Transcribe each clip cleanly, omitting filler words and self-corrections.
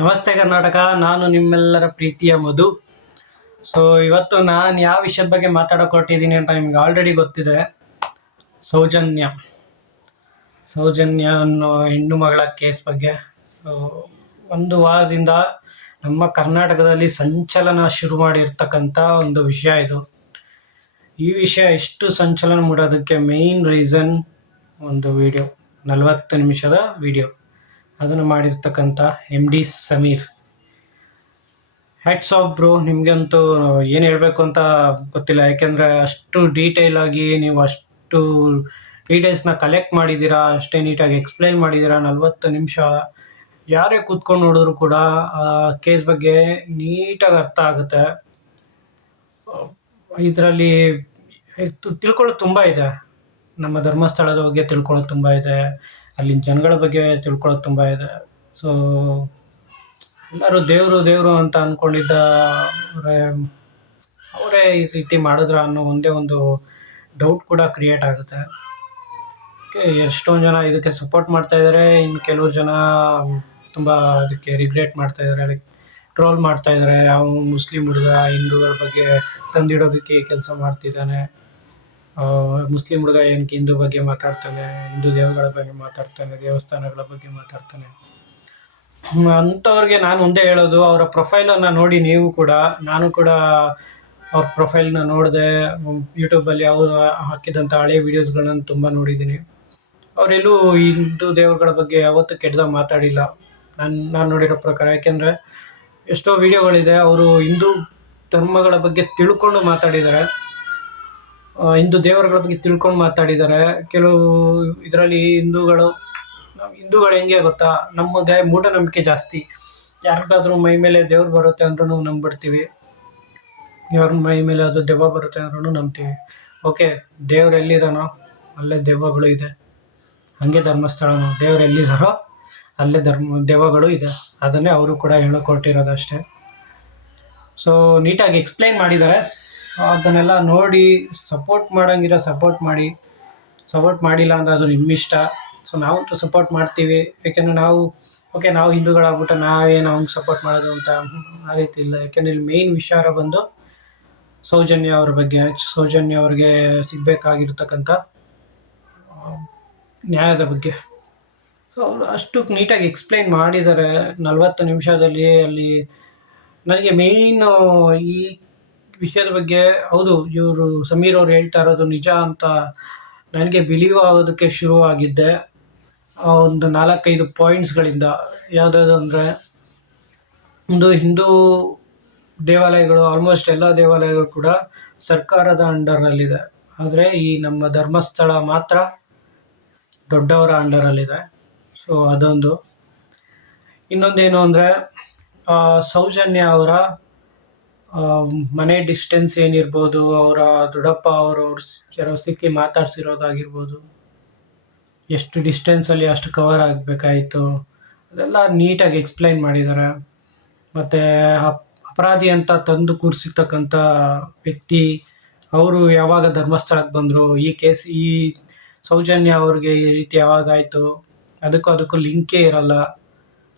ನಮಸ್ತೆ ಕರ್ನಾಟಕ. ನಾನು ನಿಮ್ಮೆಲ್ಲರ ಪ್ರೀತಿಯ ಮಧು. ಸೊ ಇವತ್ತು ನಾನು ಯಾವ ವಿಷಯದ ಬಗ್ಗೆ ಮಾತಾಡೋಕೆ ಹೊರಟಿದ್ದೀನಿ ಅಂತ ನಿಮ್ಗೆ ಆಲ್ರೆಡಿ ಗೊತ್ತಿದೆ. ಸೌಜನ್ಯ ಸೌಜನ್ಯ ಅನ್ನೋ ಹೆಣ್ಣು ಮಗಳ ಕೇಸ್ ಬಗ್ಗೆ ಒಂದು ವಾರದಿಂದ ನಮ್ಮ ಕರ್ನಾಟಕದಲ್ಲಿ ಸಂಚಲನ ಶುರು ಮಾಡಿರ್ತಕ್ಕಂಥ ಒಂದು ವಿಷಯ ಇದು. ಈ ವಿಷಯ ಎಷ್ಟು ಸಂಚಲನ ಮೂಡೋದಕ್ಕೆ ಮೇಯ್ನ್ ರೀಸನ್ ಒಂದು ವಿಡಿಯೋ, 40 ನಿಮಿಷದ ವಿಡಿಯೋ. ಅದನ್ನು ಮಾಡಿರ್ತಕ್ಕಂಥ MD Sameer. Hats off bro. ನಿಮಗಂತೂ ಏನು ಹೇಳಬೇಕು ಅಂತ ಗೊತ್ತಿಲ್ಲ, ಯಾಕೆಂದರೆ ಅಷ್ಟು ಡೀಟೇಲ್ ಆಗಿ ನೀವು ಅಷ್ಟು ಡೀಟೇಲ್ಸ್ನ ಕಲೆಕ್ಟ್ ಮಾಡಿದ್ದೀರಾ, ಅಷ್ಟೇ ನೀಟಾಗಿ ಎಕ್ಸ್ಪ್ಲೈನ್ ಮಾಡಿದ್ದೀರಾ. 40 ನಿಮಿಷ ಯಾರೇ ಕೂತ್ಕೊಂಡು ನೋಡಿದ್ರು ಕೂಡ ಆ ಕೇಸ್ ಬಗ್ಗೆ ನೀಟಾಗಿ ಅರ್ಥ ಆಗುತ್ತೆ. ಇದರಲ್ಲಿ ತಿಳ್ಕೊಳ್ಳೋದು ತುಂಬ ಇದೆ. ನಮ್ಮ ಧರ್ಮಸ್ಥಳದ ಬಗ್ಗೆ ತಿಳ್ಕೊಳ್ಳೋದು ತುಂಬ ಇದೆ, ಅಲ್ಲಿನ ಜನಗಳ ಬಗ್ಗೆ ತಿಳ್ಕೊಳ್ಳೋದು ತುಂಬ ಇದೆ. ಸೊ ಎಲ್ಲರೂ ದೇವರು ದೇವರು ಅಂತ ಅಂದ್ಕೊಂಡಿದ್ದ ಅವರೇ ಈ ರೀತಿ ಮಾಡಿದ್ರ ಅನ್ನೋ ಒಂದೇ ಒಂದು ಡೌಟ್ ಕೂಡ ಕ್ರಿಯೇಟ್ ಆಗುತ್ತೆ. ಎಷ್ಟೊಂದು ಜನ ಇದಕ್ಕೆ ಸಪೋರ್ಟ್ ಮಾಡ್ತಾ ಇದ್ದಾರೆ, ಇನ್ನು ಕೆಲವು ಜನ ತುಂಬ ಅದಕ್ಕೆ ರಿಗ್ರೆಟ್ ಮಾಡ್ತಾ ಇದ್ದಾರೆ, ಲೈಕ್ ಟ್ರೋಲ್ ಮಾಡ್ತಾ ಇದ್ದಾರೆ. ಅವನು ಮುಸ್ಲಿಂ ಹುಡುಗ ಹಿಂದೂಗಳ ಬಗ್ಗೆ ತಂದಿಡೋದಕ್ಕೆ ಕೆಲಸ ಮಾಡ್ತಿದ್ದಾನೆ, ಮುಸ್ಲಿಂ ಹುಡುಗ ಏನಕ್ಕೆ ಹಿಂದೂ ಬಗ್ಗೆ ಮಾತಾಡ್ತಾನೆ, ಹಿಂದೂ ದೇವಗಳ ಬಗ್ಗೆ ಮಾತಾಡ್ತಾನೆ, ದೇವಸ್ಥಾನಗಳ ಬಗ್ಗೆ ಮಾತಾಡ್ತಾನೆ. ಅಂಥವ್ರಿಗೆ ನಾನು ಒಂದೇ ಹೇಳೋದು, ಅವರ ಪ್ರೊಫೈಲನ್ನು ನೋಡಿ ನೀವು ಕೂಡ, ನಾನು ಕೂಡ ಅವ್ರ ಪ್ರೊಫೈಲ್ನ ನೋಡಿದೆ. ಯೂಟ್ಯೂಬಲ್ಲಿ ಅವರು ಹಾಕಿದಂಥ ಹಳೆ ವೀಡಿಯೋಸ್ಗಳನ್ನ ತುಂಬ ನೋಡಿದ್ದೀನಿ. ಅವರೆಲ್ಲೂ ಹಿಂದೂ ದೇವರುಗಳ ಬಗ್ಗೆ ಯಾವತ್ತೂ ಕೆಟ್ಟದಾಗ ಮಾತಾಡಿಲ್ಲ ನಾನು ನೋಡಿರೋ ಪ್ರಕಾರ. ಯಾಕೆಂದರೆ ಎಷ್ಟೋ ವೀಡಿಯೋಗಳಿದೆ, ಅವರು ಹಿಂದೂ ಧರ್ಮಗಳ ಬಗ್ಗೆ ತಿಳ್ಕೊಂಡು ಮಾತಾಡಿದ್ದಾರೆ, ಹಿಂದೂ ದೇವರುಗಳ ಬಗ್ಗೆ ತಿಳ್ಕೊಂಡು ಮಾತಾಡಿದ್ದಾರೆ. ಕೆಲವು ಇದರಲ್ಲಿ ಹಿಂದೂಗಳು ಹೆಂಗೆ ಗೊತ್ತಾ, ನಮಗೆ ಮೂಢನಂಬಿಕೆ ಜಾಸ್ತಿ. ಯಾರಿಗಾದ್ರೂ ಮೈ ಮೇಲೆ ದೇವ್ರು ಬರುತ್ತೆ ಅಂದ್ರೂ ನಂಬಿಡ್ತೀವಿ, ಯಾರ ಮೈ ಮೇಲೆ ಅದು ದೆವ್ವ ಬರುತ್ತೆ ಅಂದ್ರೂ ನಂಬ್ತೀವಿ. ಓಕೆ, ದೇವ್ರು ಎಲ್ಲಿದ್ದಾನೋ ಅಲ್ಲೇ ದೆವ್ವಗಳು ಇದೆ, ಹಾಗೆ ಧರ್ಮಸ್ಥಳನೂ ದೇವ್ರು ಎಲ್ಲಿದ್ದಾರೋ ಅಲ್ಲೇ ದೆವ್ವಗಳು ಇದೆ. ಅದನ್ನೇ ಅವರು ಕೂಡ ಹೇಳಿಕೊಟ್ಟಿರೋದು ಅಷ್ಟೇ. ಸೊ ನೀಟಾಗಿ ಎಕ್ಸ್ಪ್ಲೈನ್ ಮಾಡಿದ್ದಾರೆ. ಅದನ್ನೆಲ್ಲ ನೋಡಿ ಸಪೋರ್ಟ್ ಮಾಡೋಂಗಿರೋ ಸಪೋರ್ಟ್ ಮಾಡಿ, ಸಪೋರ್ಟ್ ಮಾಡಿಲ್ಲ ಅಂದರೆ ಅದು ನಿಮ್ಮಿಷ್ಟ. ಸೊ ನಾವಂತೂ ಸಪೋರ್ಟ್ ಮಾಡ್ತೀವಿ, ಯಾಕೆಂದರೆ ನಾವು ಹಿಂದೂಗಳಾಗ್ಬಿಟ್ಟು ನಾವೇನು ಅವ್ನಿಗೆ ಸಪೋರ್ಟ್ ಮಾಡೋದು ಅಂತ ಆ ರೀತಿ ಇಲ್ಲ. ಯಾಕೆಂದರೆ ಇಲ್ಲಿ ಮೇಯ್ನ್ ವಿಚಾರ ಬಂದು ಸೌಜನ್ಯ ಅವ್ರ ಬಗ್ಗೆ, ಸೌಜನ್ಯ ಅವ್ರಿಗೆ ಸಿಗಬೇಕಾಗಿರ್ತಕ್ಕಂಥ ನ್ಯಾಯದ ಬಗ್ಗೆ. ಸೊ ಅವರು ಅಷ್ಟು ನೀಟಾಗಿ ಎಕ್ಸ್ಪ್ಲೈನ್ ಮಾಡಿದ್ದಾರೆ 40 ನಿಮಿಷದಲ್ಲಿ. ಅಲ್ಲಿ ನನಗೆ ಮೇಯ್ನು ಈ ವಿಷಯದ ಬಗ್ಗೆ, ಹೌದು ಇವರು ಸಮೀರ್ ಅವ್ರು ಹೇಳ್ತಾ ಇರೋದು ನಿಜ ಅಂತ ನನಗೆ ಬಿಲೀವ್ ಆಗೋದಕ್ಕೆ ಶುರುವಾಗಿದ್ದೆ ಒಂದು 4-5 ಪಾಯಿಂಟ್ಸ್ಗಳಿಂದ. ಯಾವುದಾದ್ರು ಅಂದರೆ, ಒಂದು ಹಿಂದೂ ದೇವಾಲಯಗಳು, ಆಲ್ಮೋಸ್ಟ್ ಎಲ್ಲ ದೇವಾಲಯಗಳು ಕೂಡ ಸರ್ಕಾರದ ಅಂಡರ್ನಲ್ಲಿದೆ, ಆದರೆ ಈ ನಮ್ಮ ಧರ್ಮಸ್ಥಳ ಮಾತ್ರ ದೊಡ್ಡವರ ಅಂಡರಲ್ಲಿದೆ. ಸೊ ಅದೊಂದು. ಇನ್ನೊಂದೇನು ಅಂದರೆ, ಸೌಜನ್ಯ ಅವರ ಮನೆ ಡಿಸ್ಟೆನ್ಸ್ ಏನಿರ್ಬೋದು, ಅವರ ದೊಡ್ಡಪ್ಪ ಅವರು ಯಾರೋ ಸಿಕ್ಕಿ ಮಾತಾಡ್ಸಿರೋದಾಗಿರ್ಬೋದು, ಎಷ್ಟು ಡಿಸ್ಟೆನ್ಸಲ್ಲಿ ಅಷ್ಟು ಕವರ್ ಆಗಬೇಕಾಯಿತು, ಅದೆಲ್ಲ ನೀಟಾಗಿ ಎಕ್ಸ್ಪ್ಲೈನ್ ಮಾಡಿದ್ದಾರೆ. ಮತ್ತು ಅಪರಾಧಿ ಅಂತ ತಂದು ಕೂರಿಸಿರ್ತಕ್ಕಂಥ ವ್ಯಕ್ತಿ ಅವರು ಯಾವಾಗ ಧರ್ಮಸ್ಥಳಕ್ಕೆ ಬಂದರು, ಈ ಸೌಜನ್ಯ ಅವ್ರಿಗೆ ಈ ರೀತಿ ಯಾವಾಗಾಯಿತು, ಅದಕ್ಕೂ ಲಿಂಕೇ ಇರಲ್ಲ.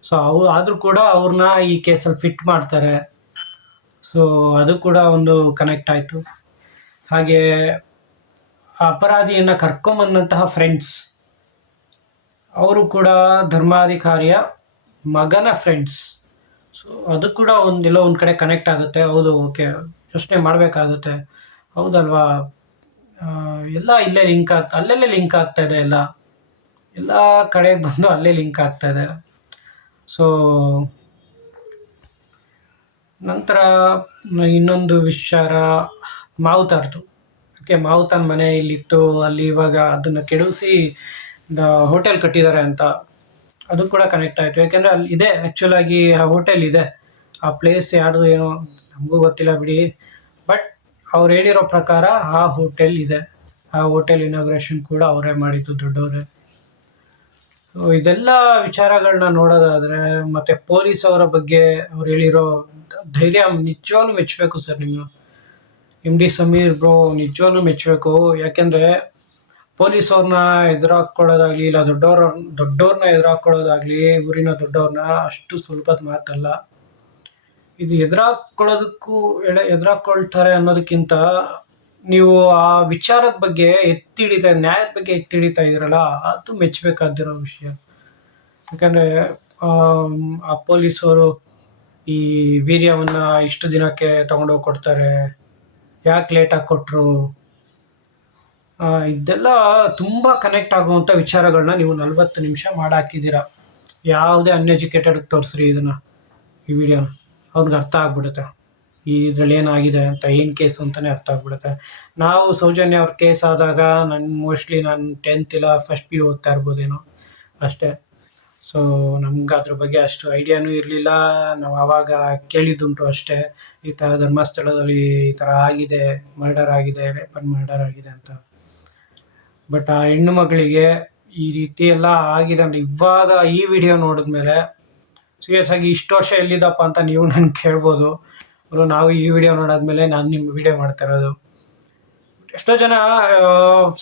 ಸೊ ಆದರೂ ಕೂಡ ಅವ್ರನ್ನ ಈ ಕೇಸಲ್ಲಿ ಫಿಟ್ ಮಾಡ್ತಾರೆ. ಸೊ ಅದು ಕೂಡ ಒಂದು ಕನೆಕ್ಟ್ ಆಯಿತು. ಹಾಗೆ ಅಪರಾಧಿಯನ್ನು ಕರ್ಕೊಂಬಂದಂತಹ ಫ್ರೆಂಡ್ಸ್, ಅವರು ಕೂಡ ಧರ್ಮಾಧಿಕಾರಿಯ ಮಗನ ಫ್ರೆಂಡ್ಸ್. ಸೊ ಅದು ಕೂಡ ಎಲ್ಲೋ ಒಂದು ಕಡೆ ಕನೆಕ್ಟ್ ಆಗುತ್ತೆ. ಹೌದು, ಓಕೆ, ಯೋಚನೆ ಮಾಡಬೇಕಾಗುತ್ತೆ, ಹೌದಲ್ವಾ? ಎಲ್ಲ ಇಲ್ಲೇ ಅಲ್ಲೆಲ್ಲೇ ಲಿಂಕ್ ಆಗ್ತಾಯಿದೆ, ಎಲ್ಲ ಕಡೆಗೆ ಬಂದು ಅಲ್ಲೇ ಲಿಂಕ್ ಆಗ್ತಾಯಿದೆ. ಸೊ ನಂತರ ಇನ್ನೊಂದು ವಿಚಾರ ಮಾವುತರ್ದು. ಓಕೆ, ಮಾವುತನ ಮನೆ ಇಲ್ಲಿತ್ತು, ಅಲ್ಲಿ ಇವಾಗ ಅದನ್ನು ಕೆಡಿಸಿ ಹೋಟೆಲ್ ಕಟ್ಟಿದ್ದಾರೆ ಅಂತ, ಅದು ಕೂಡ ಕನೆಕ್ಟ್ ಆಯಿತು. ಯಾಕೆಂದರೆ ಅಲ್ಲಿ ಇದೆ, ಆ್ಯಕ್ಚುಲಾಗಿ ಆ ಹೋಟೆಲ್ ಇದೆ, ಆ ಪ್ಲೇಸ್ ಯಾರ್ದು ಏನೋ ನಮಗೂ ಗೊತ್ತಿಲ್ಲ ಬಿಡಿ. ಬಟ್ ಅವ್ರು ಹೇಳಿರೋ ಪ್ರಕಾರ ಆ ಹೋಟೆಲ್ ಇದೆ, ಆ ಹೋಟೆಲ್ ಇನಾಗ್ರೇಷನ್ ಕೂಡ ಅವರೇ ಮಾಡಿದ್ದು, ದೊಡ್ಡವರೇ. ಸೊ ಇದೆಲ್ಲ ವಿಚಾರಗಳನ್ನ ನೋಡೋದಾದರೆ, ಮತ್ತು ಪೊಲೀಸ್ ಅವರ ಬಗ್ಗೆ ಅವ್ರು ಹೇಳಿರೋ ಧೈರ್ಯ ನಿಜವಾಗ್ಲೂ ಮೆಚ್ಚಬೇಕು ಸರ್. ನಿಮ್ಮ MD ಸಮೀರ್ ಬ್ರೋ ನಿಜವಾಗ್ಲೂ ಮೆಚ್ಚಬೇಕು. ಯಾಕೆಂದರೆ ಪೊಲೀಸವ್ರನ್ನ ಎದುರಾಕೊಳ್ಳೋದಾಗ್ಲಿ, ಇಲ್ಲ ದೊಡ್ಡವ್ರನ್ನ ಎದುರಾಕೊಳ್ಳೋದಾಗ್ಲಿ, ಊರಿನ ದೊಡ್ಡವ್ರನ್ನ ಅಷ್ಟು ಸುಲಭದ ಮಾತಲ್ಲ. ಇದು ಎದುರಾಕೊಳ್ತಾರೆ ಅನ್ನೋದಕ್ಕಿಂತ ನೀವು ಆ ವಿಚಾರದ ಬಗ್ಗೆ ನ್ಯಾಯದ ಬಗ್ಗೆ ಎತ್ತಿ ಹಿಡಿತಾ ಇದ್ರಲ್ಲ, ಅದು ಮೆಚ್ಚಬೇಕಾದಿರೋ ವಿಷಯ. ಯಾಕಂದ್ರೆ ಆ ಪೊಲೀಸವರು ಈ ವೀರ್ಯವನ್ನ ಇಷ್ಟು ದಿನಕ್ಕೆ ತಗೊಂಡೋಗಿ ಕೊಡ್ತಾರೆ, ಯಾಕೆ ಲೇಟಾಗಿ ಕೊಟ್ರು, ಇದೆಲ್ಲ ತುಂಬಾ ಕನೆಕ್ಟ್ ಆಗುವಂತ ವಿಚಾರಗಳನ್ನ ನೀವು 40 ನಿಮಿಷ ಮಾಡಾಕಿದ್ದೀರಾ. ಯಾವುದೇ ಅನ್ಎಜುಕೇಟೆಡ್ ತೋರಿಸ್ರಿ ಇದನ್ನ, ಈ ವಿಡಿಯೋನ, ಅವ್ರಿಗೆ ಅರ್ಥ ಆಗ್ಬಿಡುತ್ತೆ ಇದ್ರಲ್ಲಿ ಏನಾಗಿದೆ ಅಂತ, ಏನು ಕೇಸ್ ಅಂತಾನೆ ಅರ್ಥ ಆಗ್ಬಿಡುತ್ತೆ. ನಾವು ಸೌಜನ್ಯ ಅವ್ರ ಕೇಸ್ ಆದಾಗ ಮೋಸ್ಟ್ಲಿ ನಾನು 10th ಇಲ್ಲ ಫಸ್ಟ್ PU ಓದ್ತಾ ಇರ್ಬೋದೇನೋ ಅಷ್ಟೇ. ಸೊ ನಮ್ಗೆ ಅದ್ರ ಬಗ್ಗೆ ಅಷ್ಟು ಐಡಿಯಾನೂ ಇರಲಿಲ್ಲ. ನಾವು ಆವಾಗ ಕೇಳಿದ್ದುಂಟು ಅಷ್ಟೇ, ಈ ಥರ ಧರ್ಮಸ್ಥಳದಲ್ಲಿ ಈ ಥರ ಆಗಿದೆ, ಮರ್ಡರ್ ಆಗಿದೆ, ರೇಪನ್ ಮರ್ಡರ್ ಆಗಿದೆ ಅಂತ. ಬಟ್ ಆ ಹೆಣ್ಣು ಮಗಳಿಗೆ ಈ ರೀತಿ ಎಲ್ಲ ಆಗಿದೆ ಅಂದ್ರೆ ಇವಾಗ ಈ ವಿಡಿಯೋ ನೋಡಿದ್ಮೇಲೆ ಸೀರಿಯಸ್ ಆಗಿ ಇಷ್ಟು ವರ್ಷ ಎಲ್ಲಿದ್ದಪ್ಪ ಅಂತ ನೀವು ನನ್ಗೆ ಕೇಳ್ಬೋದು. ನಾವು ಈ ವಿಡಿಯೋ ನೋಡಾದ್ಮೇಲೆ ನಾನು ನಿಮ್ಮ ವಿಡಿಯೋ ಮಾಡ್ತಾ ಇರೋದು. ಎಷ್ಟೋ ಜನ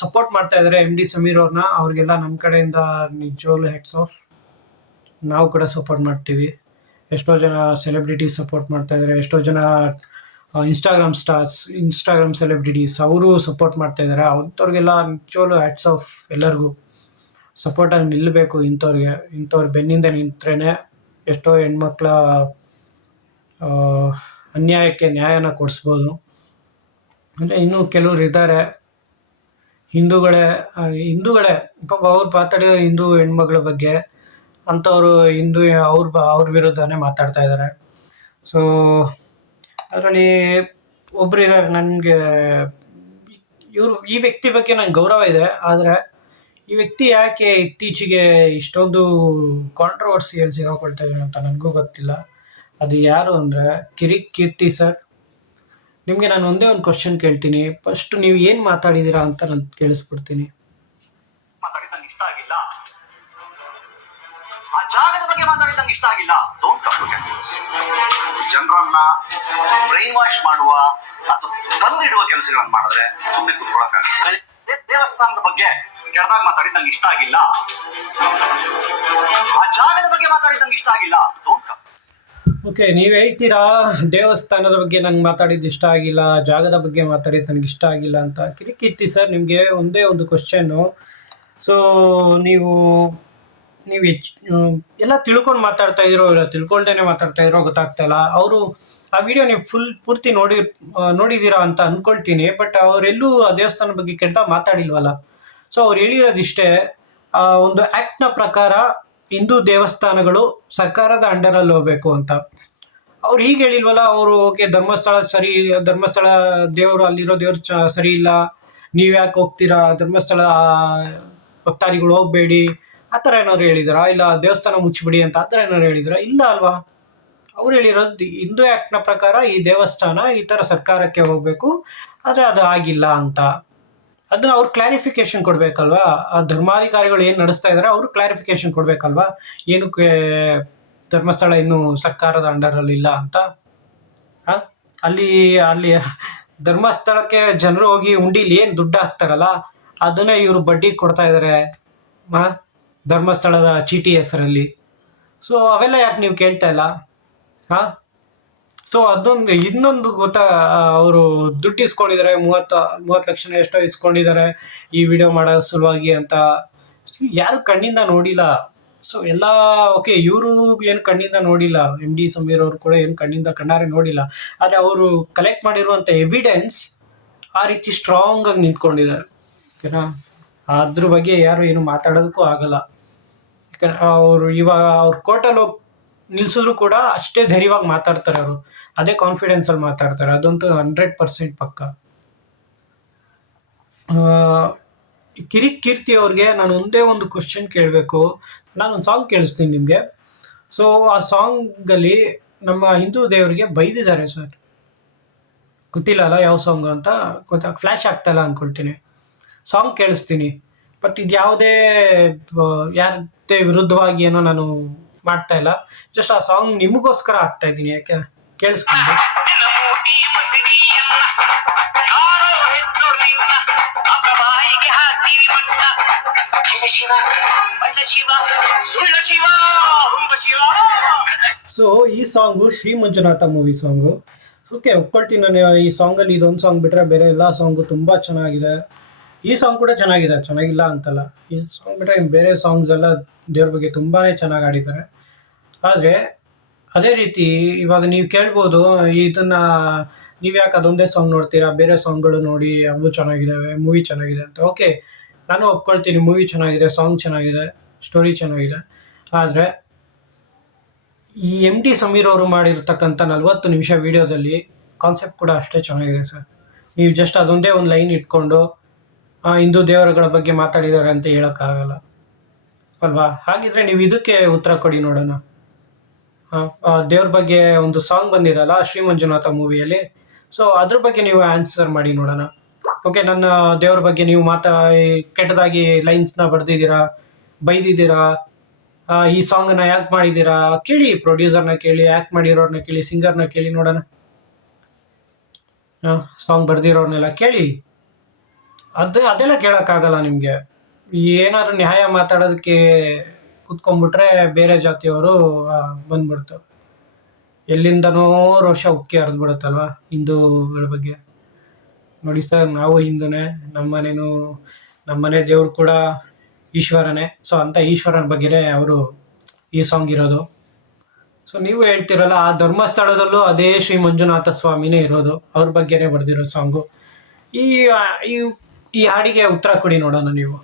ಸಪೋರ್ಟ್ ಮಾಡ್ತಾ ಇದ್ದಾರೆ MD ಸಮೀರ್ ಅವ್ರನ್ನ, ಅವ್ರಿಗೆಲ್ಲ ನಮ್ಮ ಕಡೆಯಿಂದ ನಿಜವಾಗ್ಲೂ ಹೆಡ್ಸ್ ಆಫ್. ನಾವು ಕೂಡ ಸಪೋರ್ಟ್ ಮಾಡ್ತೀವಿ. ಎಷ್ಟೋ ಜನ ಸೆಲೆಬ್ರಿಟಿ ಸಪೋರ್ಟ್ ಮಾಡ್ತಾ ಇದ್ದಾರೆ, ಎಷ್ಟೋ ಜನ ಇನ್ಸ್ಟಾಗ್ರಾಮ್ ಸೆಲೆಬ್ರಿಟೀಸ್ ಅವರು ಸಪೋರ್ಟ್ ಮಾಡ್ತಾ ಇದ್ದಾರೆ. ಅಂಥವ್ರಿಗೆಲ್ಲ ನಿಜವಾಗ್ಲೂ ಹೆಡ್ಸ್ ಆಫ್. ಎಲ್ಲರಿಗೂ ಸಪೋರ್ಟಾಗಿ ನಿಲ್ಲಬೇಕು. ಇಂಥವ್ರ ಬೆನ್ನಿಂದ ನಿಂತ್ರೇನೆ ಎಷ್ಟೋ ಹೆಣ್ಮಕ್ಳ ಅನ್ಯಾಯಕ್ಕೆ ನ್ಯಾಯನ ಕೊಡಿಸ್ಬೋದು. ಅಂದರೆ ಇನ್ನೂ ಕೆಲವ್ರು ಇದ್ದಾರೆ ಹಿಂದೂಗಳೇ ಪಾಪ ಅವ್ರು ಮಾತಾಡಿರೋ ಹಿಂದೂ ಹೆಣ್ಮಗಳ ಬಗ್ಗೆ, ಅಂಥವ್ರು ಅವ್ರ ವಿರುದ್ಧನೇ ಮಾತಾಡ್ತಾ ಇದ್ದಾರೆ. ಸೊ ಅದರಲ್ಲಿ ಒಬ್ರು ಇದ್ದಾರೆ, ನನಗೆ ಈ ವ್ಯಕ್ತಿ ಬಗ್ಗೆ ನಂಗೆ ಗೌರವ ಇದೆ. ಆದರೆ ಈ ವ್ಯಕ್ತಿ ಯಾಕೆ ಇತ್ತೀಚೆಗೆ ಇಷ್ಟೊಂದು ಕಾಂಟ್ರವರ್ಸಿಯಲ್ಲಿ ಸಿಗಾಕೊಳ್ತಾ ಇದ್ದಾರೆ ಅಂತ ನನಗೂ ಗೊತ್ತಿಲ್ಲ. ಅದು ಯಾರು ಅಂದರೆ ಕೀರ್ತಿ ಸರ್. ನಿಮಗೆ ನಾನು ಒಂದೇ ಒಂದು ಕ್ವಶನ್ ಕೇಳ್ತೀನಿ. ಫಸ್ಟ್ ನೀವು ಏನು ಮಾತಾಡಿದ್ದೀರಾ ಅಂತ ನಾನು ಕೇಳಿಸ್ಬಿಡ್ತೀನಿ. ಮಾತಾಡಿದಂಗೆ ಇಷ್ಟ ಆಗಿಲ್ಲ, ಆ ಜಾಗದ ಬಗ್ಗೆ ಮಾತಾಡಿದಂಗೆ ಇಷ್ಟ ಆಗಿಲ್ಲ. ಜನರನ್ನ ಬ್ರೈನ್ ವಾಶ್ ಮಾಡುವ ಅಥವಾ ತಂದಿಡುವ ಕೆಲಸಗಳನ್ನು ಮಾಡಿದ್ರೆ ಸುಮ್ಮನೆ ಕೂತ್ಕೊಳ್ಳೋಕ್ಕಾಗಲ್ಲ. ದೇವಸ್ಥಾನದ ಬಗ್ಗೆ ಕೆಟ್ಟದಾಗ ಮಾತಾಡಿದಂಗೆ ಇಷ್ಟ ಆಗಿಲ್ಲ, ಆ ಜಾಗದ ಬಗ್ಗೆ ಮಾತಾಡಿದಂಗೆ ಇಷ್ಟ ಆಗಿಲ್ಲ. ಓಕೆ, ನೀವು ಹೇಳ್ತೀರಾ ದೇವಸ್ಥಾನದ ಬಗ್ಗೆ ನಂಗೆ ಮಾತಾಡಿದ್ದು ಇಷ್ಟ ಆಗಿಲ್ಲ, ಜಾಗದ ಬಗ್ಗೆ ಮಾತಾಡಿದ್ದು ನನಗೆ ಇಷ್ಟ ಆಗಿಲ್ಲ ಅಂತ. ಕೀರ್ತಿ ಸರ್, ನಿಮಗೆ ಒಂದೇ ಒಂದು ಕ್ವಶನ್ನು. ಸೊ ನೀವು ಎಲ್ಲ ತಿಳ್ಕೊಂಡು ಮಾತಾಡ್ತಾ ಇರೋ, ಇಲ್ಲ ತಿಳ್ಕೊಳ್ದೇನೆ ಮಾತಾಡ್ತಾ ಇರೋ ಗೊತ್ತಾಗ್ತಾ ಇಲ್ಲ. ಅವರು ಆ ವಿಡಿಯೋ ನೀವು ಪೂರ್ತಿ ನೋಡಿದ್ದೀರಾ ಅಂತ ಅಂದ್ಕೊಳ್ತೀನಿ. ಬಟ್ ಅವರೆಲ್ಲೂ ಆ ದೇವಸ್ಥಾನದ ಬಗ್ಗೆ ಕೆಟ್ಟ ಮಾತಾಡಿಲ್ವಲ್ಲ. ಸೊ ಅವ್ರು ಹೇಳಿರೋದಿಷ್ಟೇ, ಒಂದು ಆ್ಯಕ್ಟ್ನ ಪ್ರಕಾರ ಹಿಂದೂ ದೇವಸ್ಥಾನಗಳು ಸರ್ಕಾರದ ಅಂಡರಲ್ಲಿ ಹೋಗ್ಬೇಕು ಅಂತ. ಅವ್ರು ಹೀಗೆ ಹೇಳಿಲ್ವಲ್ಲ. ಅವರು ಓಕೆ ಧರ್ಮಸ್ಥಳ ದೇವರು, ಅಲ್ಲಿರೋ ದೇವ್ರು ಸರಿ ಇಲ್ಲ, ನೀವು ಯಾಕೆ ಹೋಗ್ತೀರಾ, ಧರ್ಮಸ್ಥಳ ಭಕ್ತಾದಿಗಳು ಹೋಗ್ಬೇಡಿ, ಆ ಥರ ಏನಾದ್ರು ಹೇಳಿದಾರಾ? ಇಲ್ಲ ದೇವಸ್ಥಾನ ಮುಚ್ಚಿಬಿಡಿ ಅಂತ ಆ ಥರ ಏನಾದ್ರು ಹೇಳಿದಾರಾ? ಇಲ್ಲ ಅಲ್ವಾ. ಅವ್ರು ಹೇಳಿರೋದು ಹಿಂದೂ ಆ್ಯಕ್ಟ್ನ ಪ್ರಕಾರ ಈ ದೇವಸ್ಥಾನ ಈ ಥರ ಸರ್ಕಾರಕ್ಕೆ ಹೋಗ್ಬೇಕು, ಆದರೆ ಅದು ಆಗಿಲ್ಲ ಅಂತ. ಅದನ್ನ ಅವ್ರು ಕ್ಲಾರಿಫಿಕೇಶನ್ ಕೊಡ್ಬೇಕಲ್ವಾ. ಆ ಧರ್ಮಾಧಿಕಾರಿಗಳು ಏನು ನಡೆಸ್ತಾ ಇದ್ದಾರೆ ಅವರು ಕ್ಲಾರಿಫಿಕೇಶನ್ ಕೊಡ್ಬೇಕಲ್ವಾ, ಏನಕ್ಕೆ ಧರ್ಮಸ್ಥಳ ಇನ್ನು ಸರ್ಕಾರದ ಅಂಡರಲ್ಲಿ ಇಲ್ಲ ಅಂತ. ಅಲ್ಲಿ ಧರ್ಮಸ್ಥಳಕ್ಕೆ ಜನರು ಹೋಗಿ ಉಂಡಿಲಿ ಏನು ದುಡ್ಡು ಹಾಕ್ತಾರಲ್ಲ, ಅದನ್ನೇ ಇವರು ಬಡ್ಡಿ ಕೊಡ್ತಾ ಇದ್ದಾರೆ ಧರ್ಮಸ್ಥಳದ ಚೀಟಿ ಹೆಸರಲ್ಲಿ. ಸೊ ಅವೆಲ್ಲ ಯಾಕೆ ನೀವು ಕೇಳ್ತಾ ಇಲ್ಲ? ಸೊ ಅದೊಂದು ಇನ್ನೊಂದು ಗೊತ್ತಾ, ಅವರು ದುಡ್ಡು ಇಸ್ಕೊಂಡಿದ್ದಾರೆ, 30 ಲಕ್ಷ ಎಷ್ಟೋ ಇಸ್ಕೊಂಡಿದ್ದಾರೆ ಈ ವಿಡಿಯೋ ಮಾಡೋ ಸಲುವಾಗಿ ಅಂತ. ಯಾರು ಕಣ್ಣಿಂದ ನೋಡಿಲ್ಲ. ಸೊ ಎಲ್ಲ ಓಕೆ, ಇವರು ಏನು ಕಣ್ಣಿಂದ ನೋಡಿಲ್ಲ, MD ಸಮೀರ್ ಅವರು ಕೂಡ ಏನು ಕಣ್ಣಾರೆ ನೋಡಿಲ್ಲ. ಆದರೆ ಅವರು ಕಲೆಕ್ಟ್ ಮಾಡಿರುವಂಥ ಎವಿಡೆನ್ಸ್ ಆ ರೀತಿ ಸ್ಟ್ರಾಂಗ್ ಆಗಿ ನಿಂತ್ಕೊಂಡಿದ್ದಾರೆ. ಓಕೆನಾ, ಅದ್ರ ಬಗ್ಗೆ ಯಾರು ಏನು ಮಾತಾಡೋದಕ್ಕೂ ಆಗಲ್ಲ. ಯಾಕಂದ್ರೆ ಅವರು ಇವಾಗ ಅವ್ರ ಕೋರ್ಟಲ್ಲಿ ಹೋಗಿ ನಿಲ್ಸಿದ್ರು ಕೂಡ ಅಷ್ಟೇ ಧೈರ್ಯವಾಗಿ ಮಾತಾಡ್ತಾರೆ. ಅವರು ಅದೇ ಕಾನ್ಫಿಡೆನ್ಸಲ್ಲಿ ಮಾತಾಡ್ತಾರೆ, ಅದಂತೂ 100% ಪಕ್ಕ. ಕೀರ್ತಿ ಅವ್ರಿಗೆ ನಾನು ಒಂದೇ ಒಂದು ಕ್ವಶನ್ ಕೇಳಬೇಕು. ನಾನೊಂದು ಸಾಂಗ್ ಕೇಳಿಸ್ತೀನಿ ನಿಮಗೆ. ಸೊ ಆ ಸಾಂಗಲ್ಲಿ ನಮ್ಮ ಹಿಂದೂ ದೇವರಿಗೆ ಬೈದಿದ್ದಾರೆ ಸರ್. ಗೊತ್ತಿಲ್ಲ ಅಲ್ಲ ಯಾವ ಸಾಂಗ್ ಅಂತ, ಫ್ಲ್ಯಾಶ್ ಆಗ್ತಾಯಿಲ್ಲ ಅಂದ್ಕೊಳ್ತೀನಿ. ಸಾಂಗ್ ಕೇಳಿಸ್ತೀನಿ, ಬಟ್ ಇದು ಯಾವುದೇ ಯಾರದೇ ವಿರುದ್ಧವಾಗಿ ಏನೋ ನಾನು ಮಾಡ್ತಾ ಇಲ್ಲ. ಜಸ್ಟ್ ಆ ಸಾಂಗ್ ನಿಮಗೋಸ್ಕರ ಹಾಕ್ತಾ ಇದ್ದೀನಿ, ಯಾಕೆ ಕೇಳಿಸ್ಕೊಂಡು. ಶಿವ ಬಳ್ಳ ಶಿವ ಸುಳ್ಳ ಶಿವ ಹುಂಬ ಶಿವ. ಸೊ ಈ song Shri Manjunatha movie song. Okay, ಒಪ್ಕೊಳ್ತೀನಿ ನಾನು. ಈ ಸಾಂಗಲ್ಲಿ ಇದೊಂದು ಸಾಂಗ್ ಬಿಟ್ಟರೆ ಬೇರೆ ಎಲ್ಲ ಸಾಂಗು ತುಂಬ ಚೆನ್ನಾಗಿದೆ. ಈ ಸಾಂಗ್ ಕೂಡ ಚೆನ್ನಾಗಿದೆ, ಚೆನ್ನಾಗಿಲ್ಲ ಅಂತಲ್ಲ. ಈ ಸಾಂಗ್ ಬಿಟ್ಟರೆ ಬೇರೆ ಸಾಂಗ್ಸ್ ಎಲ್ಲ ದೇವ್ರ ಬಗ್ಗೆ ತುಂಬಾ ಚೆನ್ನಾಗಿ ಆಡಿದ್ದಾರೆ. ಆದರೆ ಅದೇ ರೀತಿ ಇವಾಗ ನೀವು ಕೇಳ್ಬೋದು, ಇದನ್ನು ನೀವು ಯಾಕೆ ಅದೊಂದೇ ಸಾಂಗ್ ನೋಡ್ತೀರಾ, ಬೇರೆ ಸಾಂಗ್ಗಳು ನೋಡಿ, ಅವು ಚೆನ್ನಾಗಿದ್ದಾವೆ, ಮೂವಿ ಚೆನ್ನಾಗಿದೆ ಅಂತ. ಓಕೆ, ನಾನು ಒಪ್ಕೊಳ್ತೀನಿ, ಮೂವಿ ಚೆನ್ನಾಗಿದೆ, ಸಾಂಗ್ ಚೆನ್ನಾಗಿದೆ, ಸ್ಟೋರಿ ಚೆನ್ನಾಗಿದೆ. ಆದರೆ ಈ MT ಸಮೀರ್ ಅವರು ಮಾಡಿರ್ತಕ್ಕಂಥ 40 ನಿಮಿಷ ವೀಡಿಯೋದಲ್ಲಿ ಕಾನ್ಸೆಪ್ಟ್ ಕೂಡ ಅಷ್ಟೇ ಚೆನ್ನಾಗಿದೆ ಸರ್. ನೀವು ಜಸ್ಟ್ ಅದೊಂದೇ ಒಂದು ಲೈನ್ ಇಟ್ಕೊಂಡು ಹಿಂದೂ ದೇವರುಗಳ ಬಗ್ಗೆ ಮಾತಾಡಿದ್ದಾರೆ ಅಂತ ಹೇಳೋಕ್ಕಾಗಲ್ಲ ಅಲ್ವಾ? ಹಾಗಿದ್ರೆ ನೀವು ಇದಕ್ಕೆ ಉತ್ತರ ಕೊಡಿ ನೋಡೋಣ. ದೇವ್ರ ಬಗ್ಗೆ ಒಂದು ಸಾಂಗ್ ಬಂದಿರಲ್ಲ ಶ್ರೀ ಮಂಜುನಾಥ ಮೂವಿಯಲ್ಲಿ, ಸೊ ಅದ್ರ ಬಗ್ಗೆ ನೀವು ಆನ್ಸರ್ ಮಾಡಿ ನೋಡೋಣ. ಓಕೆ, ನನ್ನ ದೇವ್ರ ಬಗ್ಗೆ ನೀವು ಕೆಟ್ಟದಾಗಿ ಲೈನ್ಸ್ನ ಬರೆದಿದ್ದೀರಾ, ಬೈದಿದ್ದೀರಾ, ಈ ಸಾಂಗನ್ನ ಯಾಕೆ ಮಾಡಿದ್ದೀರಾ ಕೇಳಿ, ಪ್ರೊಡ್ಯೂಸರ್ನ ಕೇಳಿ, ಆ್ಯಕ್ಟ್ ಮಾಡಿರೋರ್ನ ಕೇಳಿ, ಸಿಂಗರ್ನ ಕೇಳಿ ನೋಡೋಣ. ಸಾಂಗ್ ಬರೆದಿರೋರ್ನೆಲ್ಲ ಕೇಳಿ. ಅದೆಲ್ಲ ಕೇಳೋಕ್ಕಾಗಲ್ಲ ನಿಮಗೆ. ಏನಾದ್ರು ನ್ಯಾಯ ಮಾತಾಡೋದಕ್ಕೆ ಕುತ್ಕೊಂಡ್ಬಿಟ್ರೆ ಬೇರೆ ಜಾತಿಯವರು ಬಂದ್ಬಿಡ್ತಾರೆ. ಎಲ್ಲಿಂದನೋ ರೋಷ ಉಕ್ಕಿ ಹರಿದ್ಬಿಡುತ್ತಲ್ವ ಹಿಂದೂಗಳ ಬಗ್ಗೆ. ನೋಡಿ ಸರ್, ನಾವು ಹಿಂದೂನೇ, ನಮ್ಮನೆ ದೇವ್ರು ಕೂಡ ಈಶ್ವರನೇ. ಸೊ ಅಂತ ಈಶ್ವರನ ಬಗ್ಗೆನೇ ಅವರು ಈ ಸಾಂಗ್ ಇರೋದು. ಸೊ ನೀವು ಹೇಳ್ತಿರಲ್ಲ, ಆ ಧರ್ಮಸ್ಥಳದಲ್ಲೂ ಅದೇ ಶ್ರೀ ಮಂಜುನಾಥ ಸ್ವಾಮಿನೇ ಇರೋದು, ಅವ್ರ ಬಗ್ಗೆನೇ ಬರೆದಿರೋ ಸಾಂಗು. ಈ ಹಾಡಿಗೆ ಉತ್ತರ ಕೊಡಿ ನೋಡೋಣ. ನೀವು